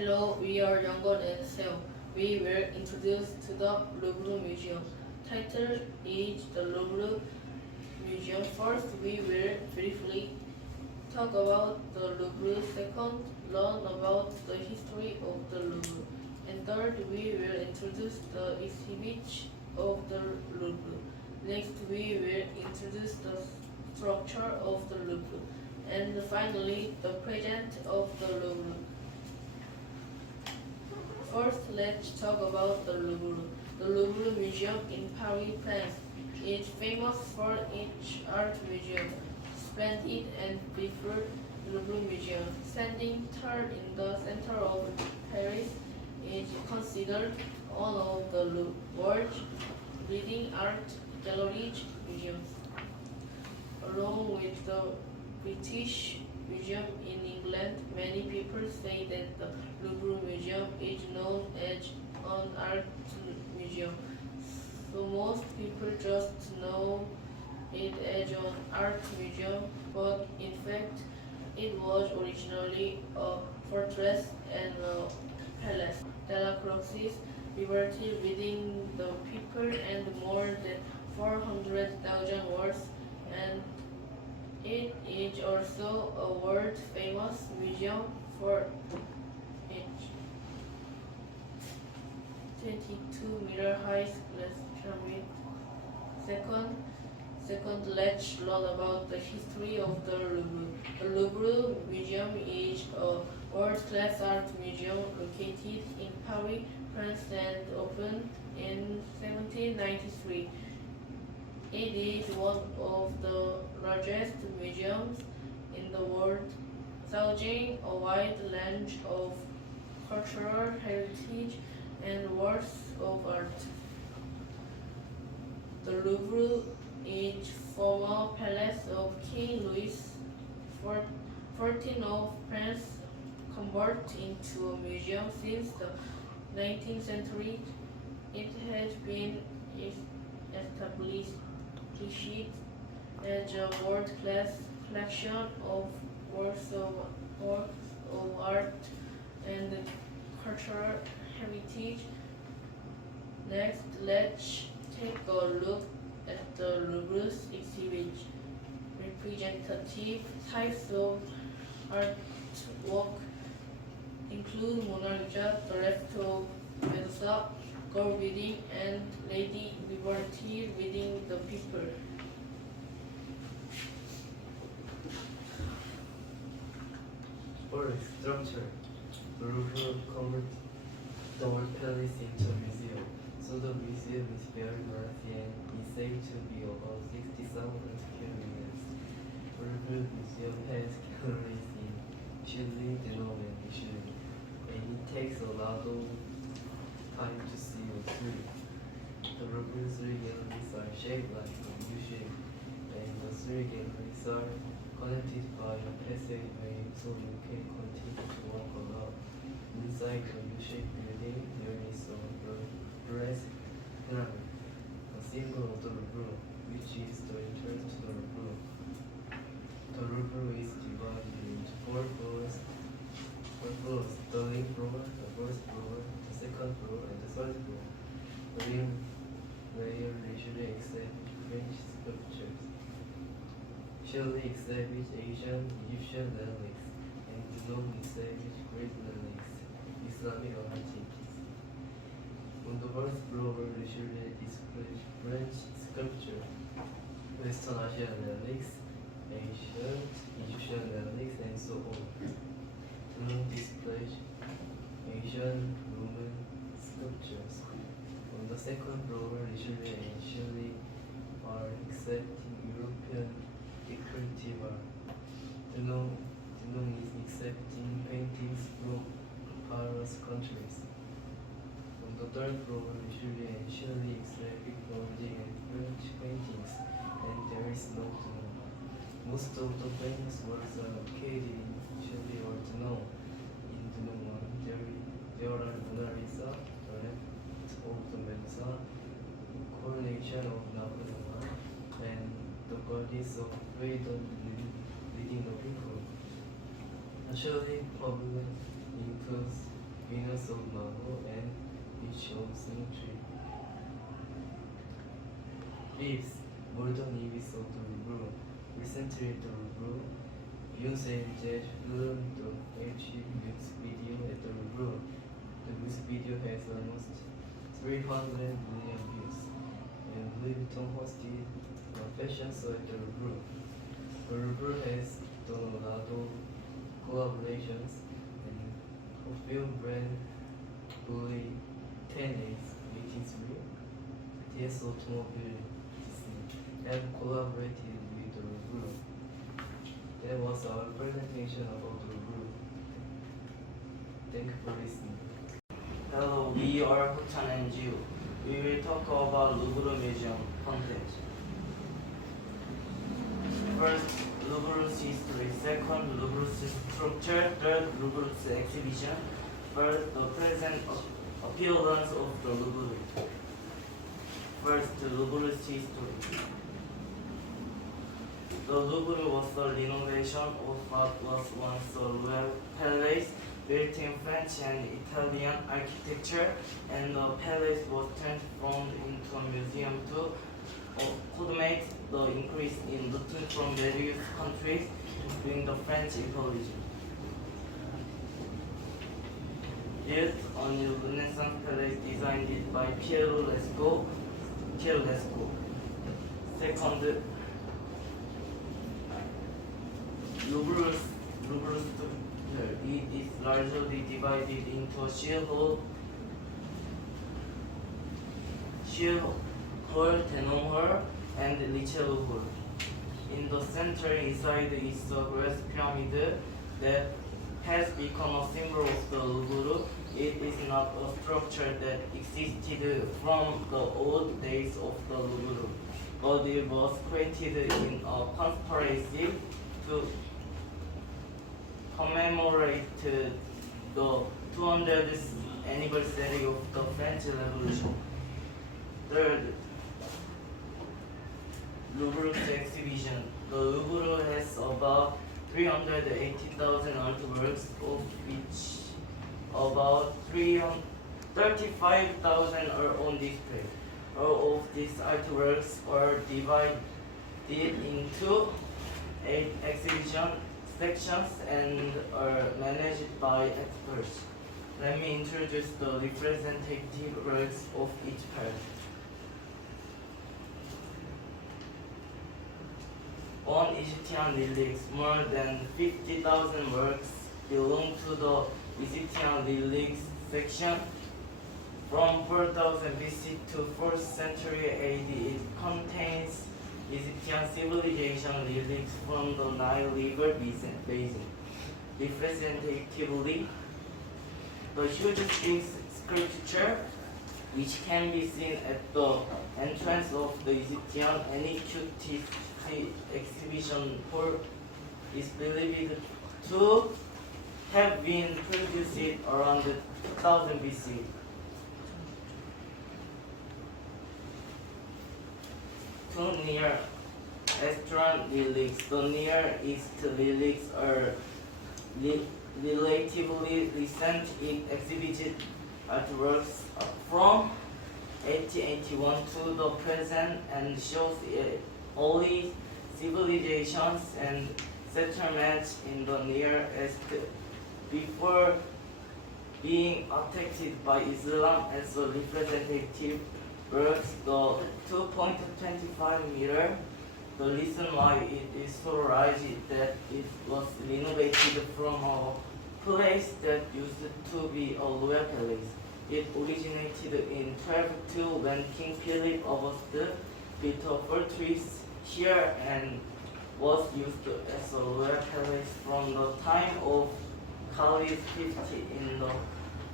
Hello, we are Yangon and Seo. We were introduced to the Louvre Museum. Title is the Louvre Museum. First, we will briefly talk about the Louvre. Second, learn about the history of the Louvre. And third, we will introduce the exhibits of the Louvre. Next, we will introduce the structure of the Louvre. And finally, the present of the Louvre. First, let's talk about the Louvre. The Louvre Museum in Paris, France, is famous for its art museum. Splendid and beautiful Louvre Museum, standing third in the center of Paris, is considered one of the world's leading art galleries museums. Along with the British Museum in England, many people say that the Louvre Museum is known as an art museum. So most people just know it as an art museum, but in fact it was originally a fortress and a palace. Delacroix's liberty within the people and more than 400,000 words, and it is also a world-famous museum for its 22-meter high pyramid. Second, let's learn about the history of the Louvre. The Louvre Museum is a world-class art museum located in Paris, France, and opened in 1793. It is one of the largest museums in the world, housing a wide range of cultural heritage and works of art. The Louvre is former palace of King Louis XIV of France, converted into a museum since the 19th century. It has been established as a world-class collection of works of art and cultural heritage. Next, let's take a look at the Louvre's exhibit. Representative types of artwork include Mona Lisa, the left of Medusa, God within, and Lady Liberty within the people. For structure, the Louvre converts the whole palace into a museum, so the museum is very large and is said to be about 60,000 square meters. The Louvre Museum has galleries in Chile, Denmark, and Italy, and it takes a lot of time to see a tree. The Louvre three galleries are shaped like a U-shape, and the three galleries are connected by a passageway so you can continue to walk around. Inside the U-shaped building, there is a brass pyramid, a symbol of the Louvre, which is the entrance to the Louvre. The Louvre is divided into four floors. The main floor, the first floor, the second floor, and the third floor. The main layer usually exhibit French sculptures. Chile exhibits Asian, Egyptian relics, and Denmark exhibits Greek relics, Islamic antiquities. On the first floor usually displays French sculpture, Western Asian relics, Ancient Egyptian relics, and so on. Denmark displays Asian Roman sculptures. On the second floor, usually and Chile are accepting European decorative art. Denmark is accepting paintings from various countries. On the third floor, usually and Chile exhibit bronze and French paintings, and there is no Denmark. Most of the famous works are located in Chile or Denmark. In Denmark, there are Mona Lisa, the left of the Medusa, coronation of Napoleon, and the goddess of freedom leading the people. Actually, problem includes Venus of Mano and Beach of Symmetry. Fifth, Molten Ibis of the Louvre. Recently, the Louvre, Beyonce and Jazz filmed the flagship music video at the Louvre. The music video has almost 300 million views, and Louis Vuitton hosted a fashion show at the Louvre. The Louvre has done a lot of collaborations, and perfume brand Bully 1083, TS Automobile have collaborated with the Louvre. That was our presentation about the Louvre. Thank you for listening. Hello, we are Ho-chan and Jiu. We will talk about Louvre Museum content. First, Louvre's history. Second, Louvre's structure. Third, Louvre's exhibition. First, the present appearance of the Louvre. First, Louvre's history. The Louvre was a renovation of what was once a royal palace built in French and Italian architecture, and the palace was transformed into a museum to accommodate the increase in lootings from various countries during the French Revolution. Built a new Renaissance palace designed by Piero Lescaut. Second, Louvre's structure. It is largely divided into a sheer hall, Tenon hall, and Richelieu hall. In the center inside is a glass pyramid that has become a symbol of the Louvre. It is not a structure that existed from the old days of the Louvre, but it was created in a conspiracy to commemorate the 200th anniversary of the French Revolution. Third, Louvre's exhibition. The Louvre has about 380,000 artworks, of which about 35,000 are on display. All of these artworks are divided into 8 exhibition sections and are managed by experts. Let me introduce the representative works of each part. On Egyptian relics, more than 50,000 works belong to the Egyptian relics section. From 4000 BC to 4th century AD, it contains Egyptian civilization relics from the Nile River basin. Representatively, the huge Sphinx sculpture, which can be seen at the entrance of the Egyptian Antiquities exhibition hall, is believed to have been produced around 2000 BC. Two Near Eastern relics. The Near East relics are relatively recent. It exhibited artworks from 1881 to the present and shows early civilizations and settlements in the Near East before being attacked by Islam. As a representative works, the 2.25 meter. The reason why it is so large is that it was renovated from a place that used to be a royal palace. It originated in 1202 when King Philip Augustus built a fortress here and was used as a royal palace from the time of Khalid V in the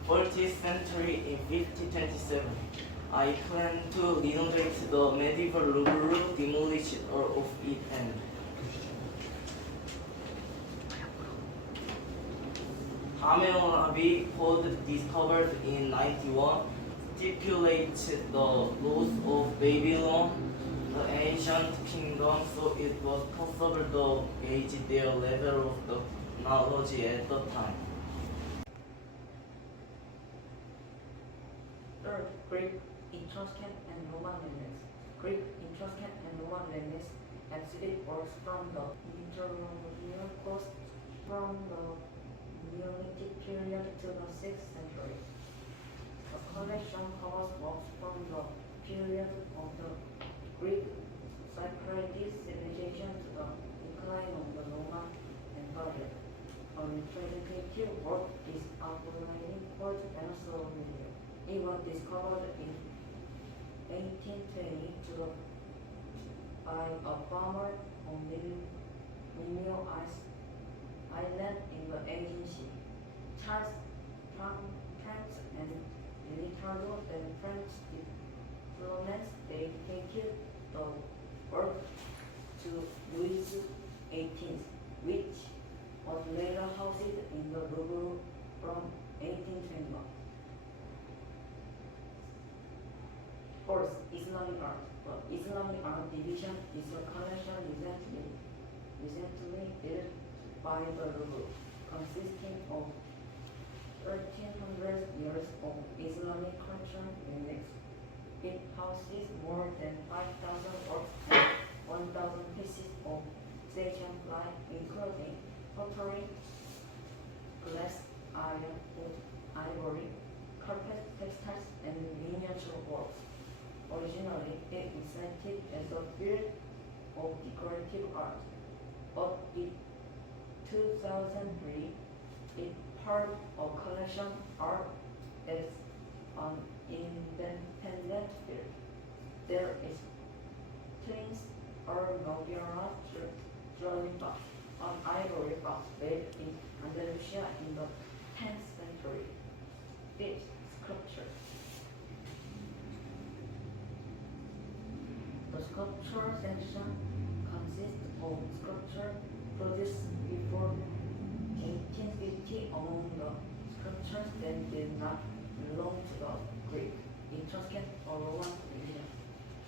14th century in 1527. I plan to renovate the medieval Louvre, demolish all of it, and Hammurabi Code discovered in 91 stipulates the laws of Babylon, the ancient kingdom, so it was possible to gauge their level of the knowledge at the time. Greek, Etruscan, and Roman relics. Greek, Etruscan, and Roman relics exhibit works from the interlunar coast from the Neolithic period to the 6th century. The collection covers works from the period of the Greek Cypriot civilization to the decline of the Roman Empire. A representative work is outlining called Venezuela video. It was discovered in 1820 by a farmer on Windmill Island in the Aegean Sea. Charles France and Ricardo and French diplomats dedicated the work to Louis XVIII, which was later housed in the Louvre from 1821. Fourth, Islamic art. The Islamic art division is a collection recently built by the Louvre, consisting of 1300 years of Islamic culture relics. It houses more than 5,000 works and 1,000 pieces of station life, including pottery, glass, iron, wood, ivory, carpet, textiles, and miniature works. Originally, it existed as a field of decorative art, but in 2003, it part of collection art as an independent field. There is twins or Noguera drawing box, an ivory box made in Andalusia in the 10th century. Fifth, sculpture. The sculpture section consists of sculpture produced before 1850 among the sculptures that did not belong to the Greek, Etruscan, or Roman religion.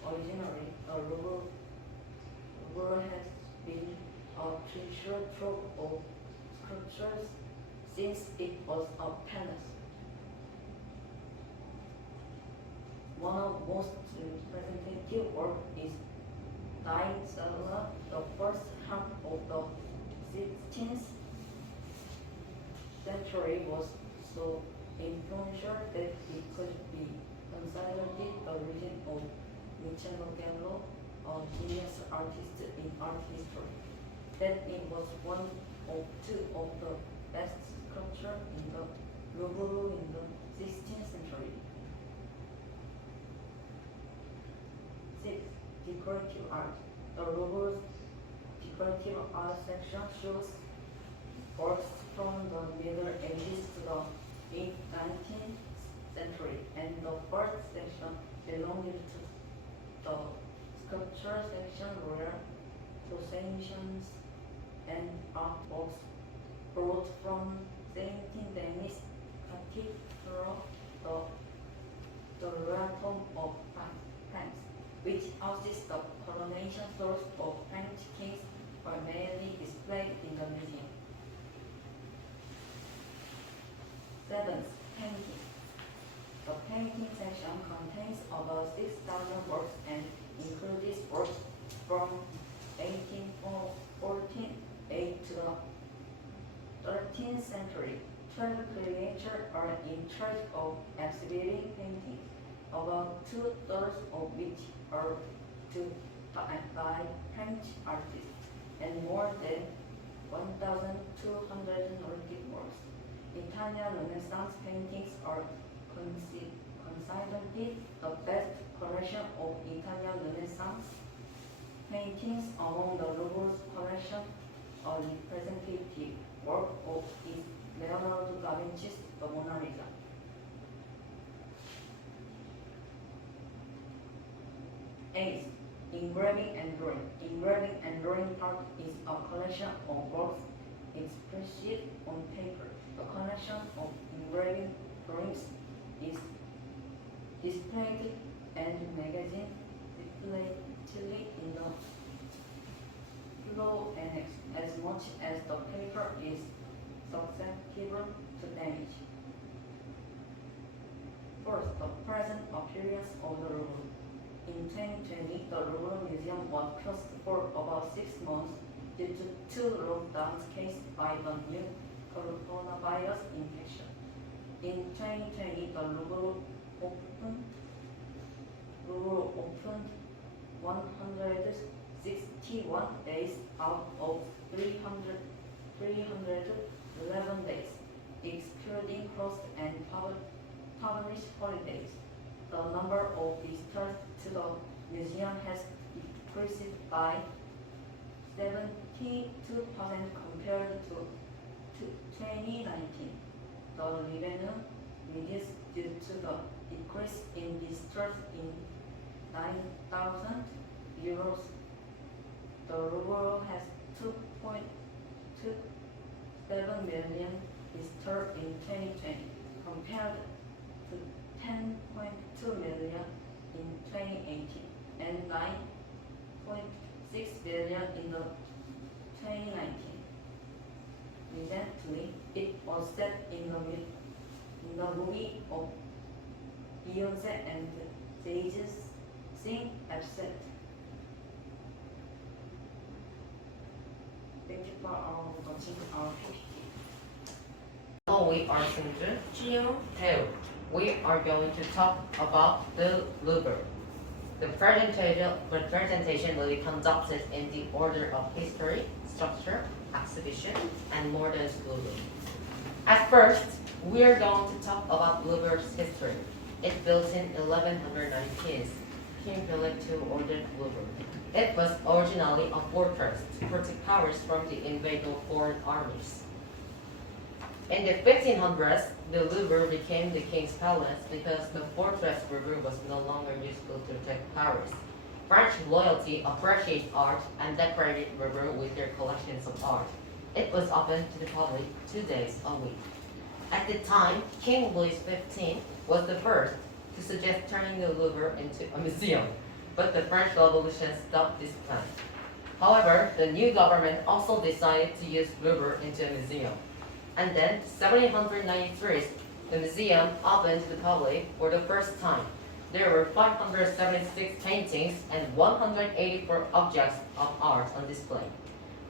Originally, the Louvre has been a treasure trove of sculptures since it was a palace. One of the most representative work is Diana, the first half of the 16th century was so influential that it could be considered the origin of Michelangelo, a genius artist in art history. That it was one of two of the best sculptures in the Louvre in the 16th century. Six, decorative art. The Louvre's decorative art section shows works from the Middle Ages to the 19th century, and the first section belonged to the sculpture section where processions and artworks brought from Saint Denis Cathedral, the royal tomb of France, which houses the coronation swords of French kings, were mainly displayed in the museum. Seventh, painting. The painting section contains about 6,000 works and includes works from 1814 to the 13th century. 12 creators are in charge of exhibiting paintings, about 2/3 of which are by French artists, and more than 1,200 Nordic works. Italian Renaissance paintings are considered the best collection of Italian Renaissance paintings among the Louvre's collection. A representative work of is Leonardo da Vinci's The Mona Lisa. Eighth, engraving and drawing. Engraving and drawing part is a collection of works expressed on paper. The collection of engraving drawings is displayed and magazine repeatedly in the flow annex as much as the paper is susceptible to damage. reinforce the present appearance of the Louvre. In 2020, the Louvre Museum was closed for about 6 months due to 2 lockdowns caused by the new coronavirus infection. In 2020, the Louvre opened 161 days out of 311 days, excluding closed and public holidays. The number of visitors to the museum has decreased by 72% compared to 2019. The revenue reduced due to the decrease in visitors in 9,000 euros. The Louvre has 2.27 million visitors in 2020 compared to 10.2 million in 2018 and 9.6 billion in the 2019. Recently, it was set in the movie of Beyonce and Jay-Z's Sing Upset. Thank you for watching our PPT. Hello, we are Seungjoon, Jiyoung, Tae. We are going to talk about the Louvre. The presentation will be conducted in the order of history, structure, exhibition, and modern Louvre. At first, we are going to talk about Louvre's history. It built in 1119. King Philip II ordered Louvre. It was originally a fortress to protect Paris from the invasion of foreign armies. In the 1500s, the Louvre became the king's palace because the fortress river was no longer useful to protect Paris. French loyalty appreciated art and decorated the river with their collections of art. It was open to the public 2 days a week. At the time, King Louis XV was the first to suggest turning the Louvre into a museum, but the French Revolution stopped this plan. However, the new government also decided to use Louvre into a museum. And then, 1793, the museum opened to the public for the first time. There were 576 paintings and 184 objects of art on display.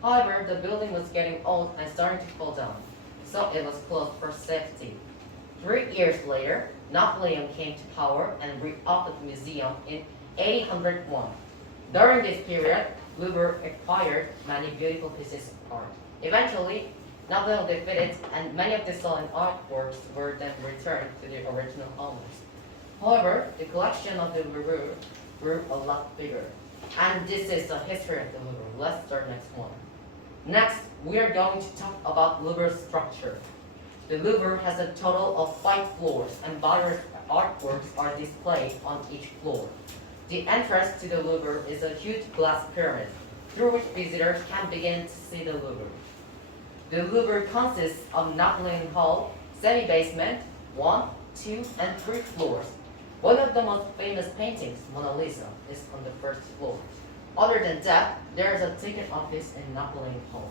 However, the building was getting old and starting to fall down, so it was closed for safety. 3 years later, Napoleon came to power and reopened the museum in 1801. During this period, Louvre acquired many beautiful pieces of art. Eventually, Napoleon defeated, and many of the stolen artworks were then returned to their original owners. However, the collection of the Louvre grew a lot bigger. And this is the history of the Louvre. Let's start next one. Next, we are going to talk about Louvre's structure. The Louvre has a total of 5 floors, and various artworks are displayed on each floor. The entrance to the Louvre is a huge glass pyramid, through which visitors can begin to see the Louvre. The Louvre consists of Napoleon Hall, semi-basement, 1, 2, and 3 floors. One of the most famous paintings, Mona Lisa, is on the first floor. Other than that, there is a ticket office in Napoleon Hall.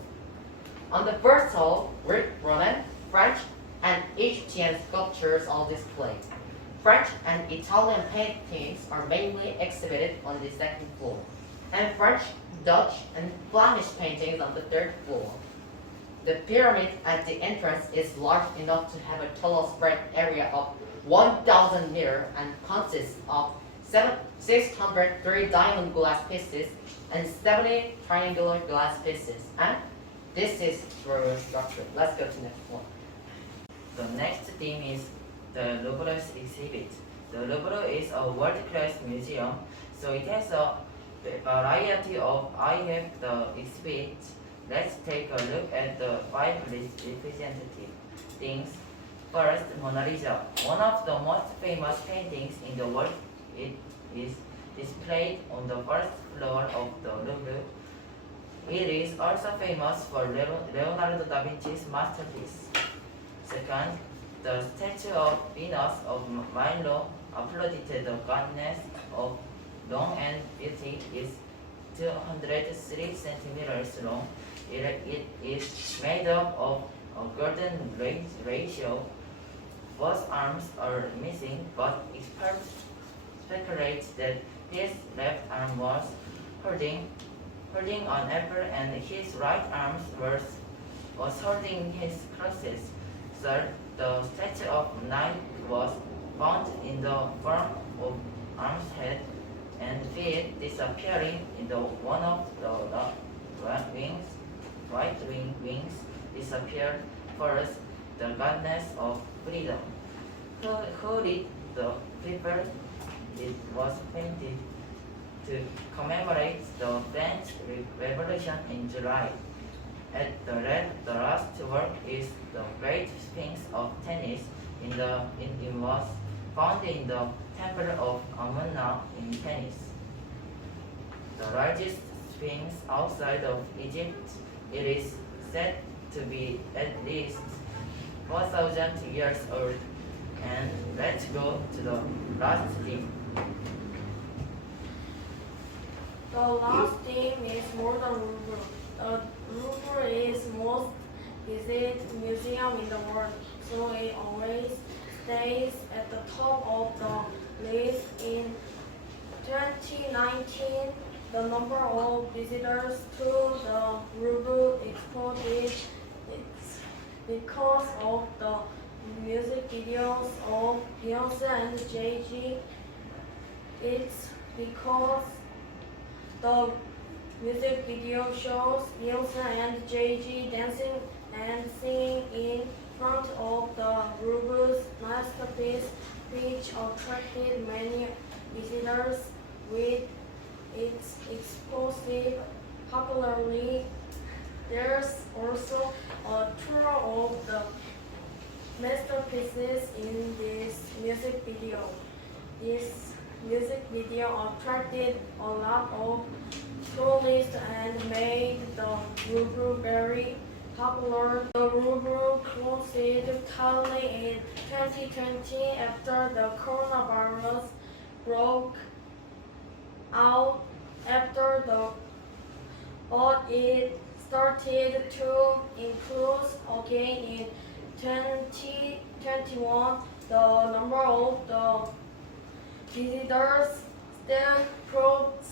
On the first hall, Greek, Roman, French, and Egyptian sculptures are displayed. French and Italian paintings are mainly exhibited on the second floor, and French, Dutch, and Flemish paintings on the third floor. The pyramid at the entrance is large enough to have a total spread area of 1,000 meters and consists of 603 diamond glass pieces and 70 triangular glass pieces. And this is Louvre structure. Let's go to the next one. The next theme is the Louvre's exhibit. The Louvre is a world-class museum, so it has a variety of eye the exhibit. Let's take a look at the 5 representative things. First, Mona Lisa. One of the most famous paintings in the world. It is displayed on the first floor of the Louvre. It is also famous for Leonardo da Vinci's masterpiece. Second, the statue of Venus of Milo, Aphrodite, the goddess of long and beauty, is 203 centimeters long. It is made up of a golden ratio. Both arms are missing, but experts speculate that his left arm was holding an apple and his right arm was holding his crosses. Third, the statue of knight was found in the form of arms, head, and feet disappearing in the one of the right wings disappeared first. The goddess of freedom. Who did the paper? It was painted to commemorate the French Revolution in July. At the last work is the Great Sphinx of Tennis. It was found in the Temple of Amunna in Tennis. The largest sphinx outside of Egypt. It is said to be at least 4,000 years old. And let's go to the last theme. The last theme is modern Louvre. The Louvre is most visited museum in the world, so it always stays at the top of the list. In 2019, the number of visitors to the Louvre exploded. It's because of the music videos of Beyonce and Jay-Z. It's because the music video shows Beyonce and Jay-Z dancing and singing in front of the Louvre's masterpiece, which attracted many visitors. With its explosive popularity, there's also a tour of the masterpieces in this music video. This music video attracted a lot of tourists and made the Louvre very popular. The Louvre closed totally in 2020 after the coronavirus broke out. But it started to improve again in 2021. The number of the visitors still proves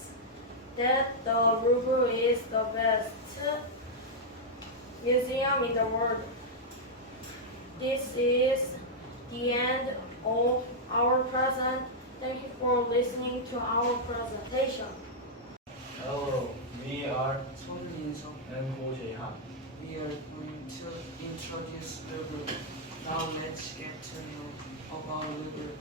that the Louvre is the best museum in the world. This is the end of our present. Thank you for listening to our presentation. Hello, we are Son Min-sung and Go Jae-han. We are going to introduce Louvre. Now let's get to know about Louvre.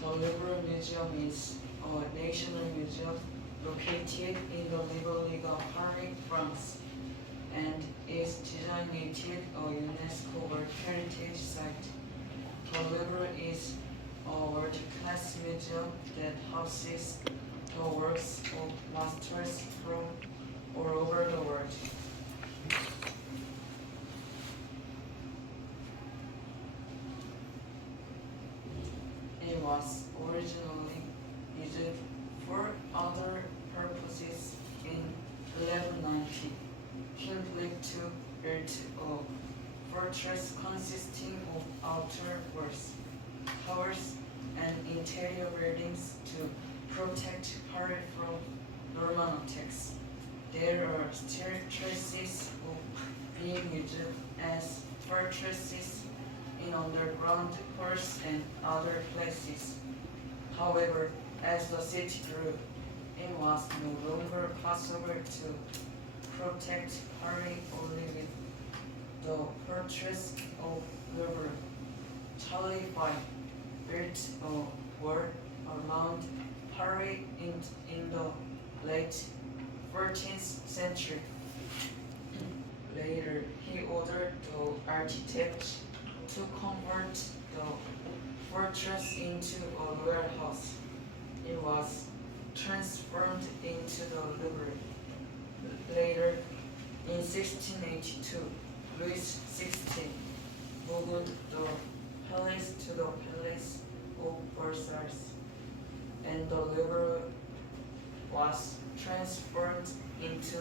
The Louvre Museum is a national museum located in the Ligue of Paris, France, and is designated a UNESCO World Heritage Site. The Louvre is a world-class museum that houses the works of masters from all over the world. It was originally used for other purposes in 1190, simply to build a fortress consisting of outer walls, towers, and interior buildings to protect Paris from Norman attacks. There are still traces of being used as fortresses in underground halls and other places. However, as the city grew, it was no longer possible to protect Paris only with the fortress of Louvre. Charlie V built a wall around Paris in the late 14th century. Later, he ordered the architects to convert the fortress into a royal house. It was transformed into the Louvre. Later, in 1682, Louis XVI moved the palace to the Palace of Versailles, and the Louvre was transformed into a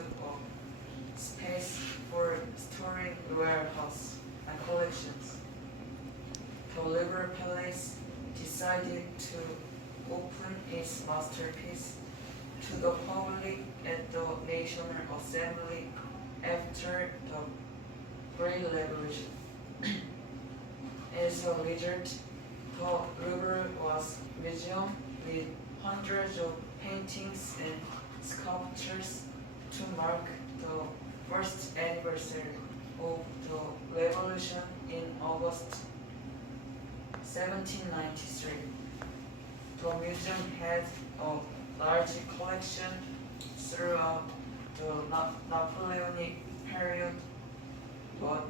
space for storing warehouse and collections. The Louvre Palace decided to open its masterpiece to the public at the National Assembly after the Great Revolution. As a result, the Louvre was museum with hundreds of paintings and sculptures to mark the first anniversary of the revolution in August 1793. The museum had a large collection throughout the Napoleonic period, but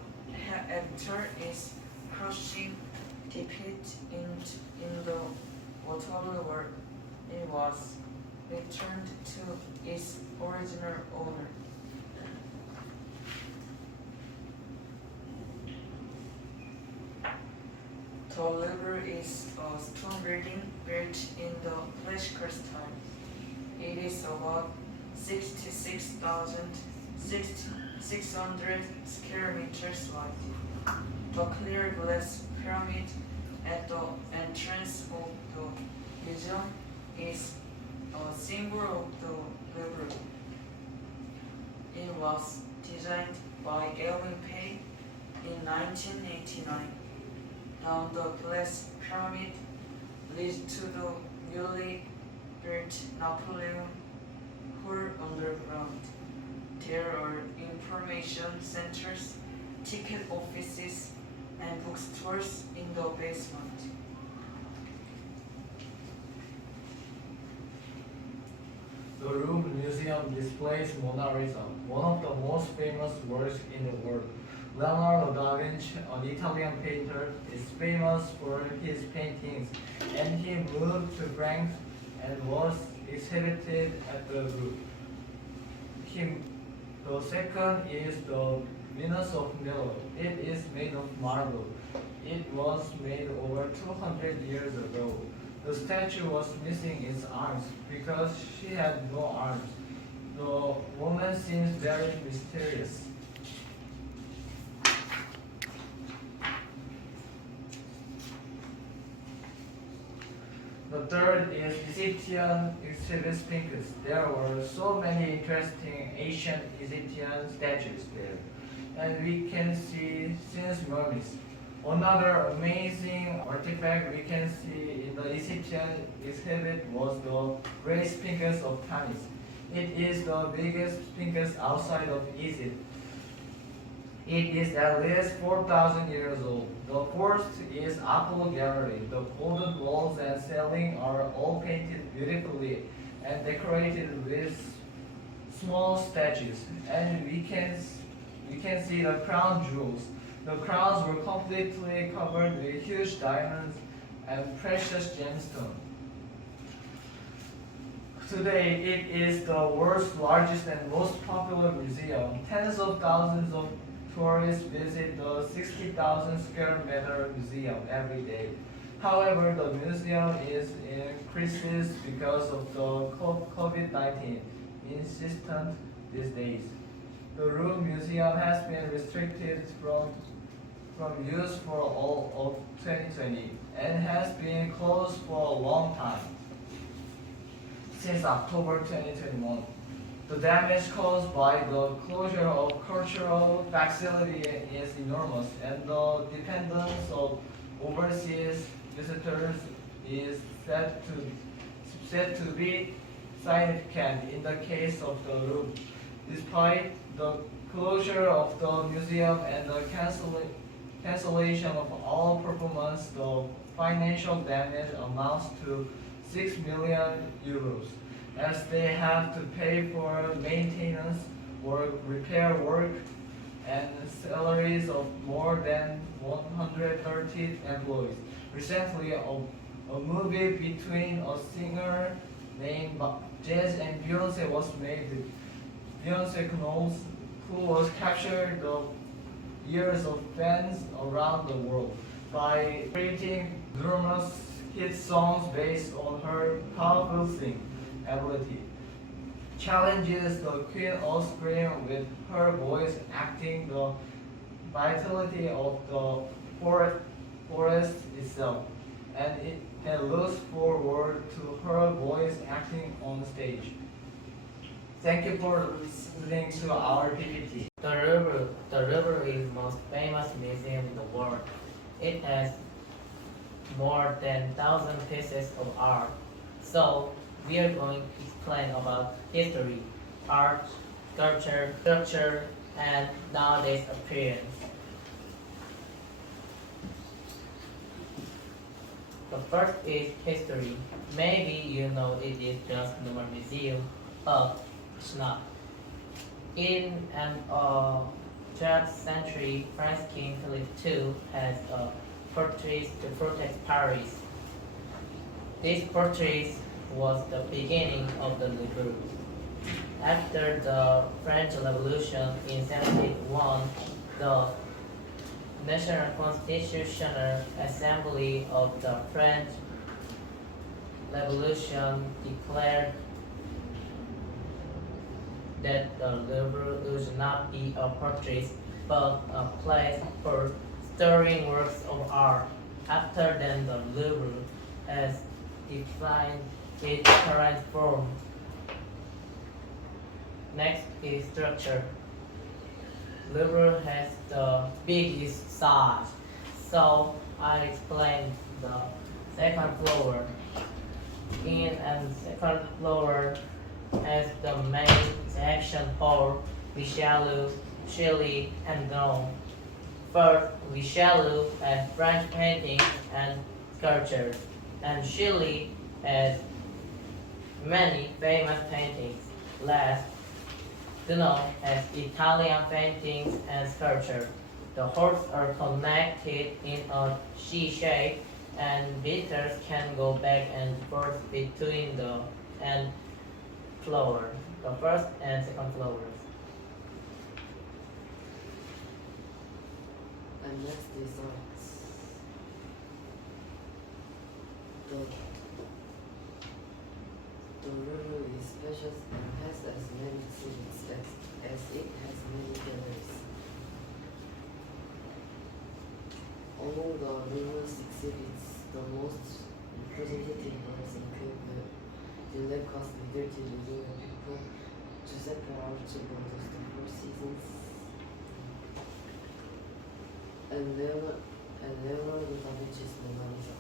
after its crushing defeat in the Waterloo War, it was returned to its original owner. The Louvre is a stone building built in the classical style. It is about 66,600 square meters wide. The clear glass pyramid at the entrance of the museum is a symbol of the Louvre. It was designed by Elvin Pei in 1989. Down the glass pyramid leads to the newly built Napoleon Hall underground. There are information centers, ticket offices, and bookstores in the basement. The Louvre Museum displays Mona Lisa, one of the most famous works in the world. Leonardo da Vinci, an Italian painter, is famous for his paintings, and he moved to France and was exhibited at the Louvre. The second is the Venus of Milo. It is made of marble. It was made over 200 years ago. The statue was missing its arms because she had no arms. The woman seems very mysterious. The third is Egyptian exhibit Sphinx. There were so many interesting ancient Egyptian statues there, and we can see since mummies. Another amazing artifact we can see in the Egyptian exhibit was the Great Sphinx of Tanis. It is the biggest sphinx outside of Egypt. It is at least 4,000 years old. The fourth is Apollo Gallery. The golden walls and ceiling are all painted beautifully and decorated with small statues. And we can see the crown jewels. The crowns were completely covered with huge diamonds and precious gemstones. Today, it is the world's largest and most popular museum. Tens of thousands of tourists visit the 60,000 square meter museum every day. However, the museum is in crisis because of the COVID-19 insistent these days. The Louvre Museum has been restricted from use for all of 2020 and has been closed for a long time, since October 2021. The damage caused by the closure of cultural facility is enormous, and the dependence of overseas visitors is said to be significant in the case of the Louvre. Despite the closure of the museum and the cancellation of all performance, the financial damage amounts to 6 million euros, as they have to pay for maintenance or repair work and salaries of more than 130 employees. Recently, a movie between a singer named Jazz and Beyonce was made. Beyonce knows who was captured the ears of fans around the world by creating numerous hit songs based on her powerful singing ability. challenges the queen offspring with her voice acting the vitality of the forest itself, and looks forward to her voice acting on stage. Thank you for listening to our PPT. The river is the most famous museum in the world. It has more than 1,000 pieces of art. So we are going to explain about history, art, sculpture, structure, and nowadays appearance. The first is history. Maybe you know it is just another museum, but it's not. In an 12th century, French King Philip II has a portrait to protect Paris. This portrait was the beginning of the Louvre. After the French Revolution in 1791, the National Constitutional Assembly of the French Revolution declared that the Louvre should not be a portrait, but a place for storing works of art. After then, the Louvre has defined its current form. Next is structure. Louvre has the biggest size, so I explain the second floor. In and second floor has the main section for Richelieu, Chile, and Rome. First, Richelieu has French paintings and sculptures, and Chile has many famous paintings. Last, Rome has Italian paintings and sculpture. The halls are connected in a C shape, and visitors can go back and forth between the and floor, the first and second floors. And next is arts. The river is special and has as many exhibits as it has many galleries. Among the river's exhibits, the most representative ones include the Lake-Coast Liberty Living People, Giuseppe Archibald's The Four Seasons, and Leonardo da Vinci's Mona Lisa.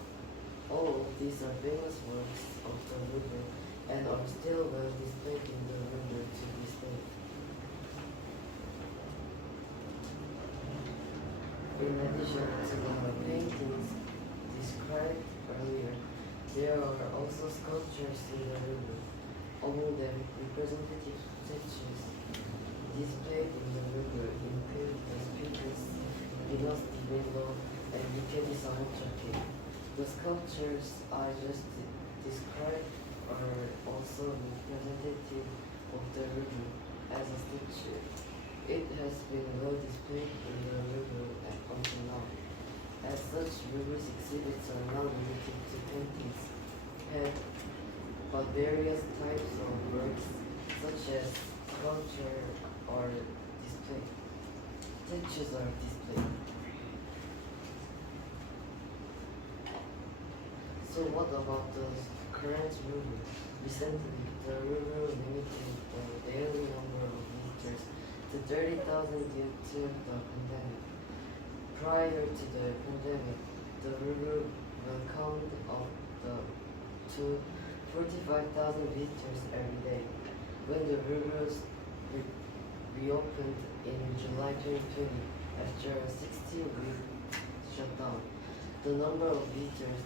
All of these are famous works of the river and are still well displayed in the river to this day. In addition to the paintings described earlier, there are also sculptures in the river. Among them, representative statues displayed in the river include the speakers Venus di Milo and Michele Samotaki. The sculptures I just described are also representative of the river as a statue. It has been well displayed in the river until now. As such, river's exhibits are not limited to paintings, but various types of works such as sculpture are displayed. Statues are displayed. So what about the current river? Recently, the river limited the daily number of visitors to 30,000 due to the pandemic. Prior to the pandemic, the river welcomed up to 45,000 visitors every day. When the rivers reopened in July 2020 after a 16-week shutdown, the number of visitors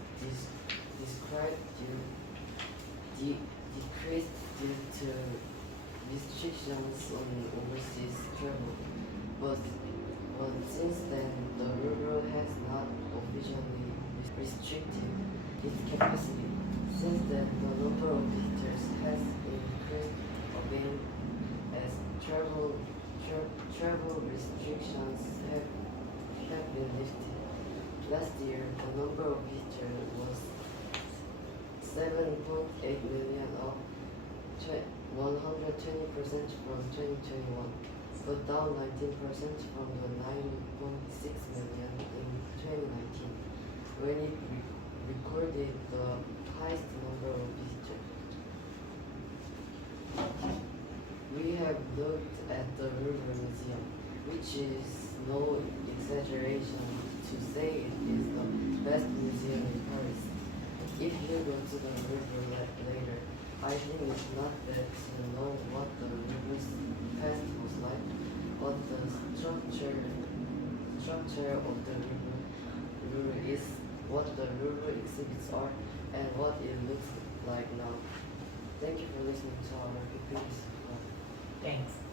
decreased due to restrictions on overseas travel. But since then, the river has not officially restricted its capacity. Since then, the number of visitors has increased again as travel restrictions have been lifted. Last year, the number of visitors was 7.8 million, up 120% from 2021, but down 19% from the 9.6 million in 2019, when it recorded the highest number of visitors. We have looked at the Louvre Museum, which is no exaggeration to say it is the best museum in Paris. If you go to the Louvre later, I think it's not that to know what the Louvre's past was like, but the structure of the Louvre is what the Louvre exhibits are and what it looks like now. Thank you for listening to our PPT. Thanks.